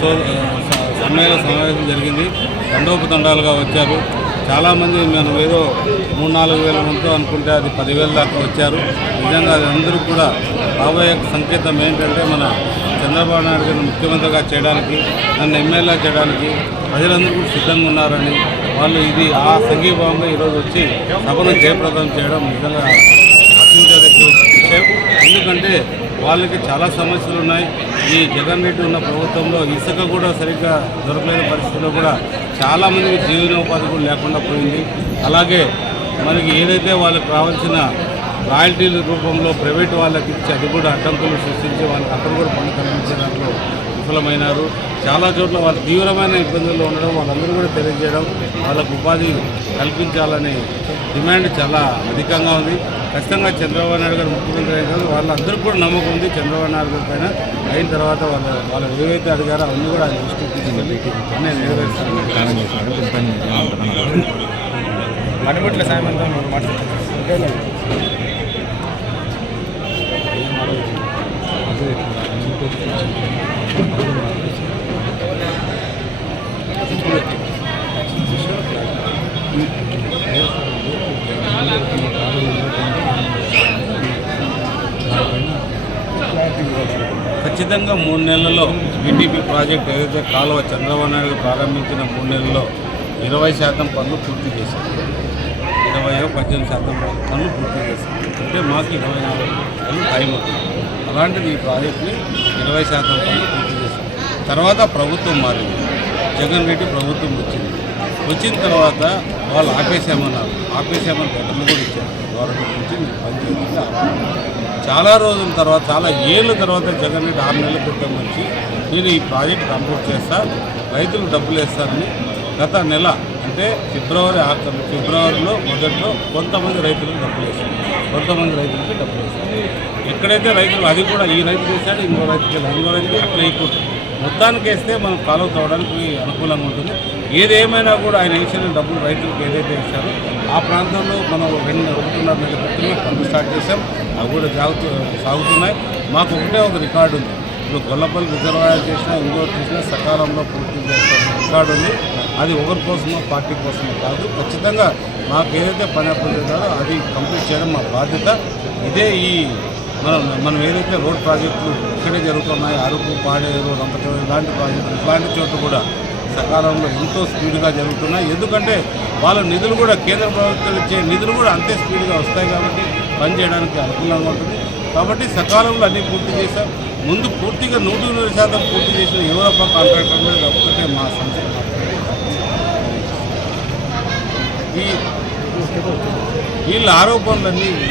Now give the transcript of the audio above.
So సమ్మేళన సమావేశం జరిగింది. తండోపతండాలుగా వచ్చారు. చాలామంది మనం ఏదో మూడు నాలుగు వేల మందితో అనుకుంటే అది పదివేల దాకా వచ్చారు. నిజంగా అది అందరూ కూడా రాబోయే సంకేతం ఏంటంటే మన చంద్రబాబు నాయుడు గారిని ముఖ్యమంత్రిగా చేయడానికి నన్ను ఎమ్మెల్యే చేయడానికి ప్రజలందరూ కూడా సిద్ధంగా ఉన్నారని వాళ్ళు ఇది ఆ సంఘీభావంగా ఈరోజు వచ్చి సభను జయప్రదం చేయడం నిజంగా అత్యంత విషయం. ఎందుకంటే వాళ్ళకి చాలా సమస్యలు ఉన్నాయి. ఈ జగన్ రెడ్డి ఉన్న ప్రభుత్వంలో ఇసుక కూడా సరిగ్గా దొరకలేని పరిస్థితిలో కూడా చాలామందికి జీవనోపాధి కూడా లేకుండా పోయింది. అలాగే మనకి ఏదైతే వాళ్ళకి రావాల్సిన రాయల్టీల రూపంలో ప్రైవేట్ వాళ్ళకి ఇచ్చి అది కూడా అడ్డంకులు సృష్టించి వాళ్ళకి అక్కడ కూడా పనులు కల్పించే దాంట్లో విఫలమైనారు. చాలా చోట్ల వాళ్ళు తీవ్రమైన ఇబ్బందుల్లో ఉండడం వాళ్ళందరూ కూడా తెలియజేయడం వాళ్ళకు ఉపాధి కల్పించాలనే డిమాండ్ చాలా అధికంగా ఉంది. ఖచ్చితంగా చంద్రబాబు నాయుడు గారు ముఖ్యమంత్రి అయిన తర్వాత వాళ్ళందరూ కూడా నమ్మకం ఉంది చంద్రబాబు నాయుడు గారి పైన. అయిన తర్వాత వాళ్ళ వాళ్ళు ఏవైతే అడిగారో అవన్నీ కూడా ఆయన దృష్టికి తీసుకెళ్ళి అన్నీ నెరవేరుస్తారని మణిముట్ల సాయం అంతా ఖచ్చితంగా మూడు నెలల్లో ఈటీపీ ప్రాజెక్ట్ ఏదైతే కాలువ చంద్రబాబు నాయుడు ప్రారంభించిన మూడు నెలల్లో ఇరవై శాతం పనులు పూర్తి చేశారు. ఇరవై పద్దెనిమిది శాతం పనులు పూర్తి చేశారు. అంటే మాకు ఇరవై నాలుగు పనులు టైం అవుతుంది. అలాంటిది ఈ ప్రాజెక్ట్ని ఇరవై శాతం పనులు పూర్తి చేశారు. తర్వాత ప్రభుత్వం మారింది. జగన్ రెడ్డి ప్రభుత్వం వచ్చింది. వచ్చిన తర్వాత వాళ్ళు ఆపేసామన్నారు. ఆపేసామని లెటర్లు కూడా ఇచ్చారు. గవర్నమెంట్ నుంచి చాలా రోజుల తర్వాత చాలా ఏళ్ళ తర్వాత జగన్ రెడ్డి ఆరు నెలల క్రితం నుంచి నేను ఈ ప్రాజెక్ట్ కంప్లీట్ చేస్తా రైతులు డబ్బులు వేస్తానని గత నెల అంటే ఫిబ్రవరి ఆఖరు ఫిబ్రవరిలో మొదట్లో కొంతమంది రైతులకు డబ్బులు వేస్తారు కొంతమంది రైతులకి డబ్బులు వేస్తారు ఎక్కడైతే రైతులు అది కూడా ఈ రైతు వేస్తాడు ఇంకో రైతుకి వెళ్ళాలి, ఇంకో రైతుకి అట్లా వేయకూడదు మొత్తానికి వేస్తే మనం ఫాలో తవ్వడానికి అనుకూలంగా ఉంటుంది. ఏదేమైనా కూడా ఆయన ఇచ్చిన డబ్బులు రైతులకు ఏదైతే ఇచ్చారో ఆ ప్రాంతంలో మనం రెండు ఒకటిన్నర నెలల క్రితమే పనులు స్టార్ట్ చేసాం అవి కూడా జాగ్రత్త సాగుతున్నాయి. మాకు ఒకటే ఒక రికార్డు ఉంది. ఇప్పుడు గొల్లపల్లి రిజర్వాయర్ చేసినా ఇంకోటి చేసినా సకాలంలో పూర్తి చేసిన రికార్డు ఉంది. అది ఒకరి కోసమో పార్టీ కోసమో కాదు. ఖచ్చితంగా మాకు ఏదైతే పని అప్పచెప్పారో అది కంప్లీట్ చేయడం మా బాధ్యత. ఇదే ఈ మనం మనం ఏదైతే రోడ్ ప్రాజెక్టులు ఇక్కడే జరుగుతున్నాయి అరకు పాడేరు రంపచోడు ఇలాంటి ప్రాజెక్టులు ఇలాంటి చోట్ల కూడా సకాలంలో ఎంతో స్పీడ్గా జరుగుతున్నాయి. ఎందుకంటే వాళ్ళ నిధులు కూడా కేంద్ర ప్రభుత్వం ఇచ్చే నిధులు కూడా అంతే స్పీడ్గా వస్తాయి కాబట్టి పని చేయడానికి అనుకూలంగా ఉంటుంది. కాబట్టి సకాలంలో అన్నీ పూర్తి చేశాం. ముందు పూర్తిగా నూట నూరు శాతం పూర్తి చేసిన యూరోపా కాంట్రాక్టర్ మీద ఒక్కటే మా సంస్థ. ఈ వీళ్ళ ఆరోపణలన్నీ